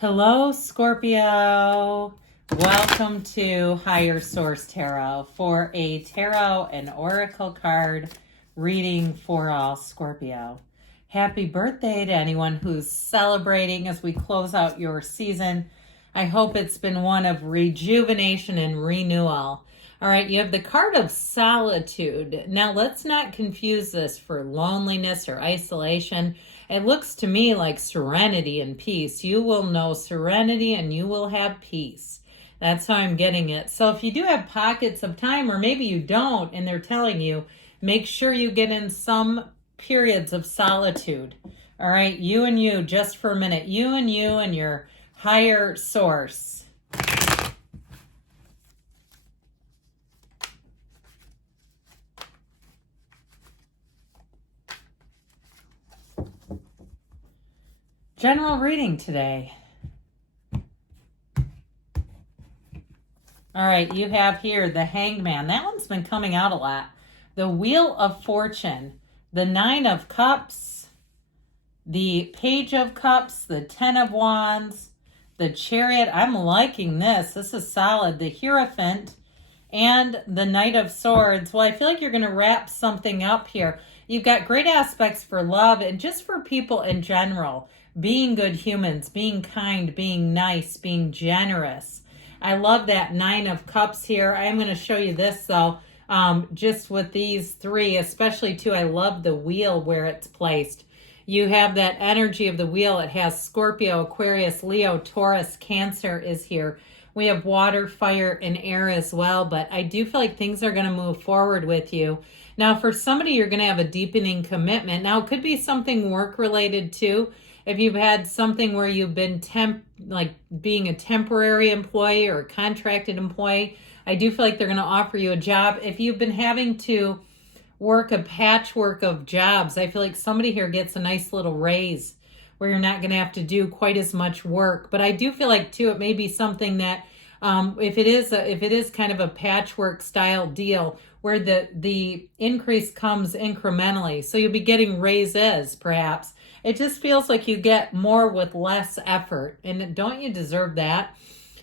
Hello, Scorpio. Welcome to Higher Source Tarot for a tarot and oracle card reading for all Scorpio. Happy birthday to anyone who's celebrating as we close out your season. I hope it's been one of rejuvenation and renewal. All right, you have the card of solitude. Now, let's not confuse this for loneliness or isolation. It looks to me like serenity and peace. You will know serenity and you will have peace. That's how I'm getting it. So if you do have pockets of time, or maybe you don't, and they're telling you, make sure you get in some periods of solitude. All right, you and you, just for a minute. You and your higher source. General reading today. All right, you have here the Hangman. That one's been coming out a lot. The Wheel of Fortune, the Nine of Cups, the Page of Cups, the Ten of Wands, the Chariot. I'm liking this. This is solid. The Hierophant and the Knight of Swords. Well, I feel like you're going to wrap something up here. You've got great aspects for love and just for people in general. Being good humans, being kind, being nice, being generous. I love that Nine of Cups here. I'm going to show you this, though, just with these three, especially, too, I love the wheel where it's placed. You have that energy of the wheel. It has Scorpio, Aquarius, Leo, Taurus, Cancer is here. We have water, fire, and air as well, but I do feel like things are going to move forward with you. Now, for somebody, you're going to have a deepening commitment. Now, it could be something work-related, too. If you've had something where you've been like being a temporary employee or a contracted employee, I do feel like they're going to offer you a job. If you've been having to work a patchwork of jobs, I feel like somebody here gets a nice little raise where you're not going to have to do quite as much work. But I do feel like, too, it may be something that if it is kind of a patchwork style deal where the increase comes incrementally. So you'll be getting raises, perhaps. It just feels like you get more with less effort. And don't you deserve that?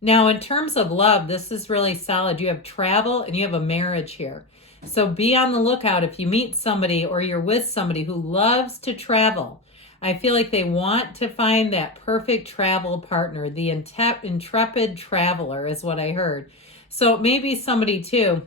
Now, in terms of love, this is really solid. You have travel and you have a marriage here. So be on the lookout if you meet somebody or you're with somebody who loves to travel. I feel like they want to find that perfect travel partner. The intrepid traveler is what I heard. So it may be somebody, too,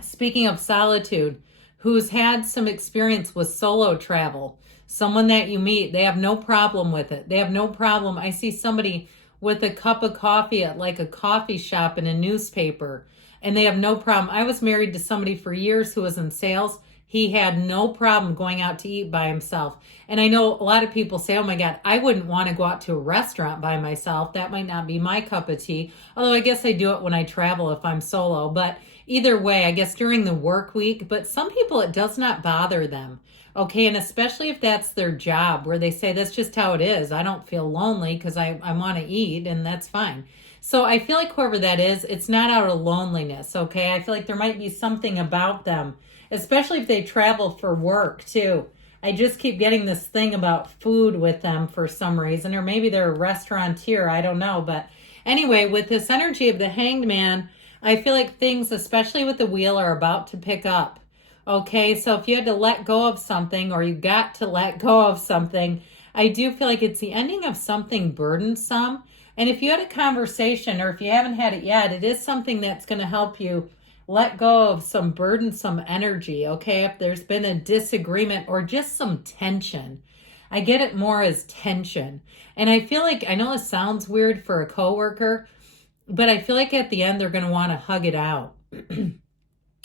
speaking of solitude, who's had some experience with solo travel. Someone that you meet, they have no problem with it. They have no problem. I see somebody with a cup of coffee at like a coffee shop and a newspaper, and they have no problem. I was married to somebody for years who was in sales. He had no problem going out to eat by himself. And I know a lot of people say, oh my God, I wouldn't want to go out to a restaurant by myself. That might not be my cup of tea. Although I guess I do it when I travel if I'm solo. But either way, I guess during the work week. But some people, it does not bother them. Okay, and especially if that's their job where they say, that's just how it is. I don't feel lonely because I want to eat, and that's fine. So I feel like whoever that is, it's not out of loneliness, okay? I feel like there might be something about them, especially if they travel for work, too. I just keep getting this thing about food with them for some reason, or maybe they're a restaurateur, I don't know. But anyway, with this energy of the Hanged Man, I feel like things, especially with the wheel, are about to pick up. Okay, so if you had to let go of something or you got to let go of something, I do feel like it's the ending of something burdensome. And if you had a conversation or if you haven't had it yet, it is something that's going to help you let go of some burdensome energy, okay? If there's been a disagreement or just some tension. I get it more as tension. And I feel like, I know this sounds weird for a coworker, but I feel like at the end they're going to want to hug it out.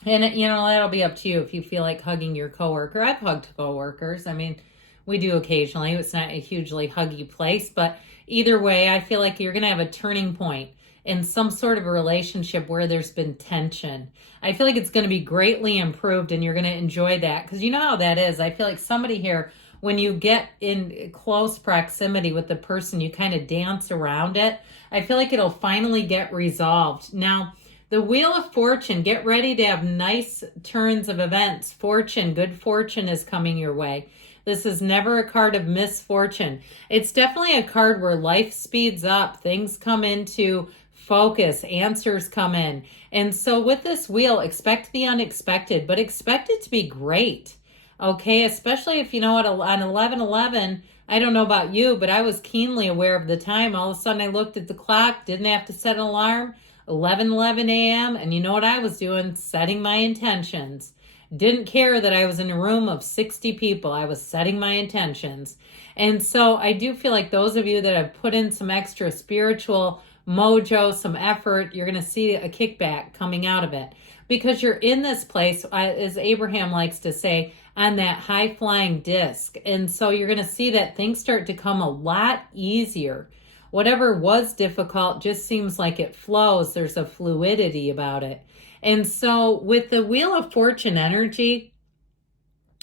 And, you know, that'll be up to you if you feel like hugging your coworker. I've hugged coworkers. I mean, we do occasionally. It's not a hugely huggy place. But either way, I feel like you're going to have a turning point in some sort of a relationship where there's been tension. I feel like it's going to be greatly improved and you're going to enjoy that. Because you know how that is. I feel like somebody here, when you get in close proximity with the person, you kind of dance around it. I feel like it'll finally get resolved. Now, the Wheel of Fortune, get ready to have nice turns of events. Fortune, good fortune is coming your way. This is never a card of misfortune. It's definitely a card where life speeds up. Things come into focus, answers come in. And so with this wheel, expect the unexpected, but expect it to be great. Okay, especially if you know what, on 11/11, I don't know about you, but I was keenly aware of the time. All of a sudden I looked at the clock, didn't have to set an alarm, 11:11 a.m. And you know what I was doing? Setting my intentions. Didn't care that I was in a room of 60 people. I was setting my intentions. And so I do feel like those of you that have put in some extra spiritual mojo, some effort, you're going to see a kickback coming out of it. Because you're in this place, as Abraham likes to say, on that high-flying disc. And so you're going to see that things start to come a lot easier. Whatever was difficult just seems like it flows. There's a fluidity about it. And so with the Wheel of Fortune energy,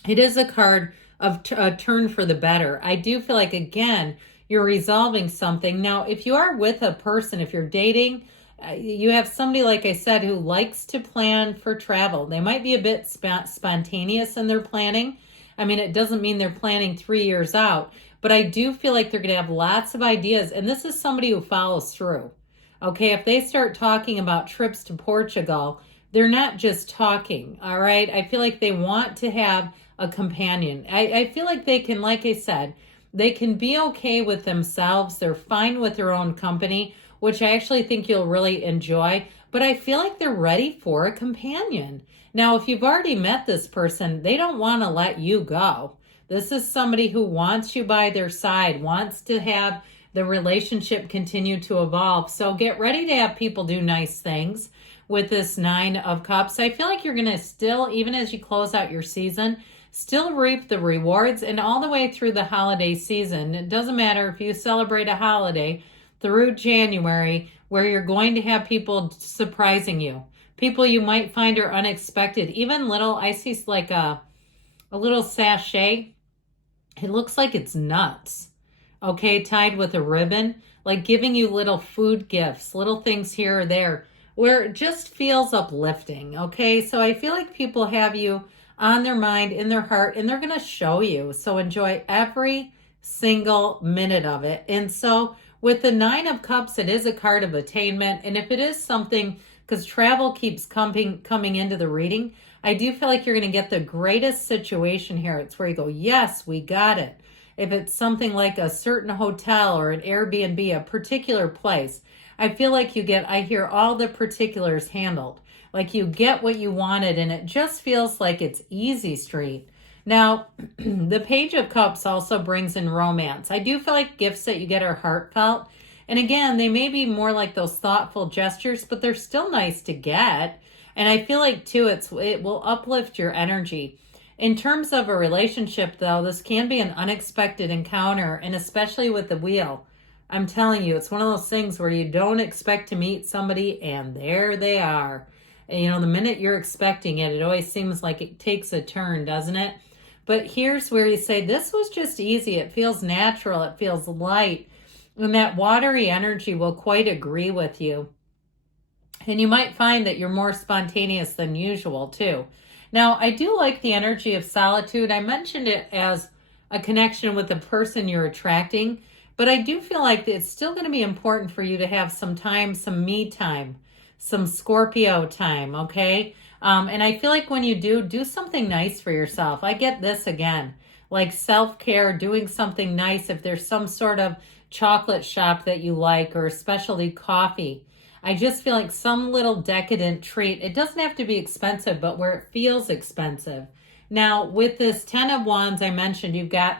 it is a card of a turn for the better. I do feel like, again, you're resolving something. Now, if you are with a person, if you're dating, you have somebody, like I said, who likes to plan for travel. They might be a bit spontaneous in their planning. I mean, it doesn't mean they're planning 3 years out, but I do feel like they're going to have lots of ideas. And this is somebody who follows through. Okay, if they start talking about trips to Portugal, they're not just talking, all right? I feel like they want to have a companion. I feel like they can, like I said, they can be okay with themselves. They're fine with their own company, which I actually think you'll really enjoy. But I feel like they're ready for a companion. Now, if you've already met this person, they don't want to let you go. This is somebody who wants you by their side, wants to have the relationship continue to evolve. So get ready to have people do nice things with this Nine of Cups. I feel like you're going to still, even as you close out your season, still reap the rewards, and all the way through the holiday season. It doesn't matter if you celebrate a holiday through January, where you're going to have people surprising you. People you might find are unexpected. Even little, I see like a little sachet. It looks like it's nuts. Okay, tied with a ribbon, like giving you little food gifts, little things here or there, where it just feels uplifting. Okay, so I feel like people have you on their mind, in their heart, and they're going to show you. So enjoy every single minute of it. And so with the Nine of Cups, it is a card of attainment. And if it is something, because travel keeps coming into the reading, I do feel like you're going to get the greatest situation here. It's where you go, yes, we got it. If it's something like a certain hotel or an Airbnb, a particular place, I feel like I hear all the particulars handled. Like you get what you wanted, and it just feels like it's easy street. Now, the Page of Cups also brings in romance. I do feel like gifts that you get are heartfelt. And again, they may be more like those thoughtful gestures, but they're still nice to get. And I feel like, too, it will uplift your energy. In terms of a relationship, though, this can be an unexpected encounter, and especially with the wheel. I'm telling you, it's one of those things where you don't expect to meet somebody, and there they are. And, you know, the minute you're expecting it, it always seems like it takes a turn, doesn't it? But here's where you say, this was just easy. It feels natural. It feels light. And that watery energy will quite agree with you. And you might find that you're more spontaneous than usual, too. Now, I do like the energy of solitude. I mentioned it as a connection with the person you're attracting, but I do feel like it's still going to be important for you to have some time, some me time, some Scorpio time, okay? And I feel like when you do something nice for yourself. I get this again, like self-care, doing something nice. If there's some sort of chocolate shop that you like or a specialty coffee, I just feel like some little decadent treat. It doesn't have to be expensive, but where it feels expensive. Now, with this 10 of Wands I mentioned, you've got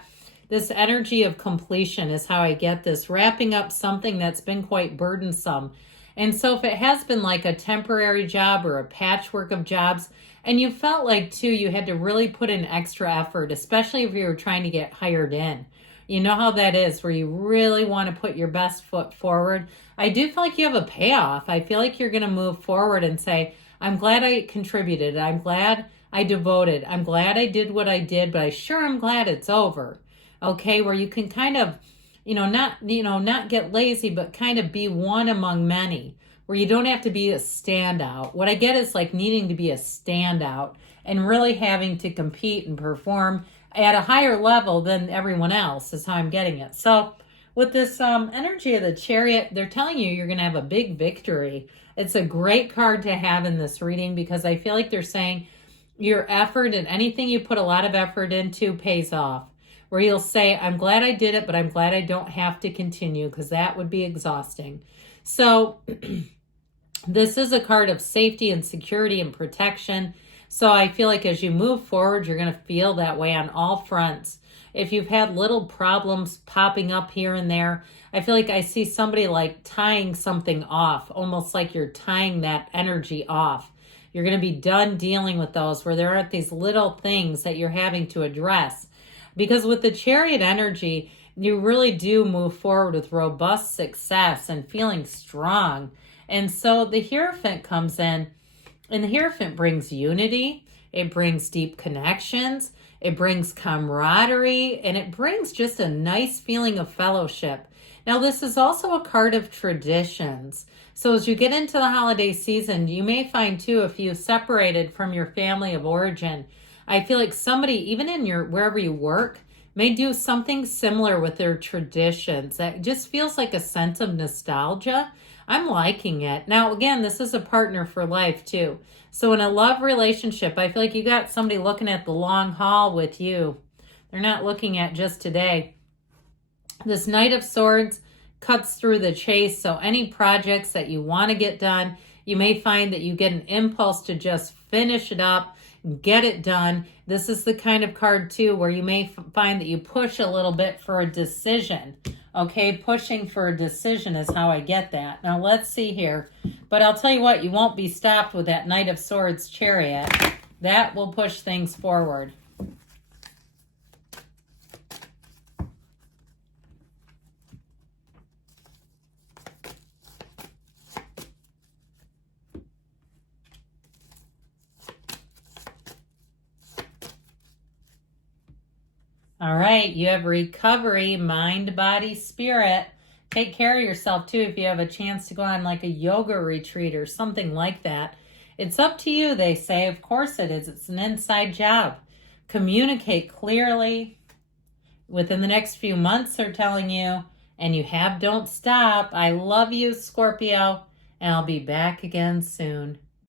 this energy of completion is how I get this, wrapping up something that's been quite burdensome. And so if it has been like a temporary job or a patchwork of jobs, and you felt like, too, you had to really put in extra effort, especially if you were trying to get hired in. You know how that is, where you really want to put your best foot forward. I do feel like you have a payoff. I feel like you're going to move forward and say, I'm glad I contributed. I'm glad I devoted. I'm glad I did what I did, but I sure am glad it's over. Okay, where you can kind of, not get lazy, but kind of be one among many, where you don't have to be a standout. What I get is like needing to be a standout and really having to compete and perform at a higher level than everyone else, is how I'm getting it. So with this energy of the Chariot, they're telling you you're going to have a big victory. It's a great card to have in this reading because I feel like they're saying your effort and anything you put a lot of effort into pays off. Where you'll say, I'm glad I did it, but I'm glad I don't have to continue, because that would be exhausting. So this is a card of safety and security and protection. So I feel like as you move forward, you're going to feel that way on all fronts. If you've had little problems popping up here and there, I feel like I see somebody like tying something off, almost like you're tying that energy off. You're going to be done dealing with those, where there aren't these little things that you're having to address. Because with the Chariot energy, you really do move forward with robust success and feeling strong. And so the Hierophant comes in, and the Hierophant brings unity. It brings deep connections. It brings camaraderie, and it brings just a nice feeling of fellowship. Now, this is also a card of traditions. So as you get into the holiday season, you may find too, if you separated from your family of origin, I feel like somebody, even in your wherever you work, may do something similar with their traditions. That just feels like a sense of nostalgia. I'm liking it. Now, again, this is a partner for life too. So in a love relationship, I feel like you got somebody looking at the long haul with you. They're not looking at just today. This Knight of Swords cuts through the chase. So any projects that you want to get done, you may find that you get an impulse to just finish it up, get it done. This is the kind of card too where you may find that you push a little bit for a decision. Okay, pushing for a decision is how I get that. Now let's see here. But I'll tell you what, you won't be stopped with that Knight of Swords Chariot. That will push things forward. All right, you have recovery, mind, body, spirit. Take care of yourself too if you have a chance to go on like a yoga retreat or something like that. It's up to you, they say. Of course it is. It's an inside job. Communicate clearly. Within the next few months, they're telling you. And you don't stop. I love you, Scorpio. And I'll be back again soon.